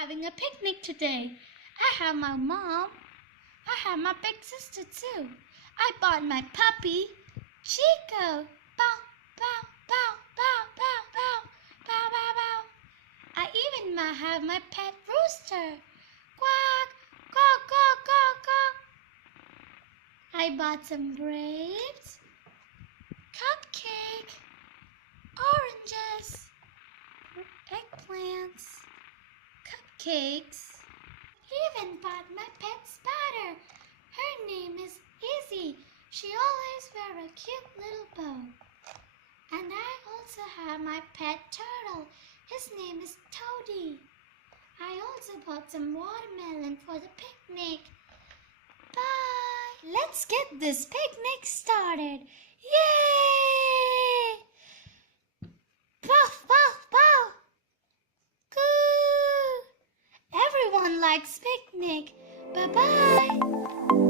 Having a picnic today. I have my mom. I have my big sister too. I bought my puppy, Chico. Bow, bow, bow, bow, bow, bow, bow, bow, bow. I even might have my pet rooster. Quack, quack, quack, quack, quack. I bought some grapes, cupcake, oranges, eggplants, cupcakes. Even bought my pet spider. Her name is Izzy. She always wear a cute little bow. And I also have my pet turtle. His name is Toady. I also bought some watermelon for the picnic. Bye! Let's get this picnic started. Yay! Puff, puff, puff! Coo! Everyone likes picnic. Bye-bye!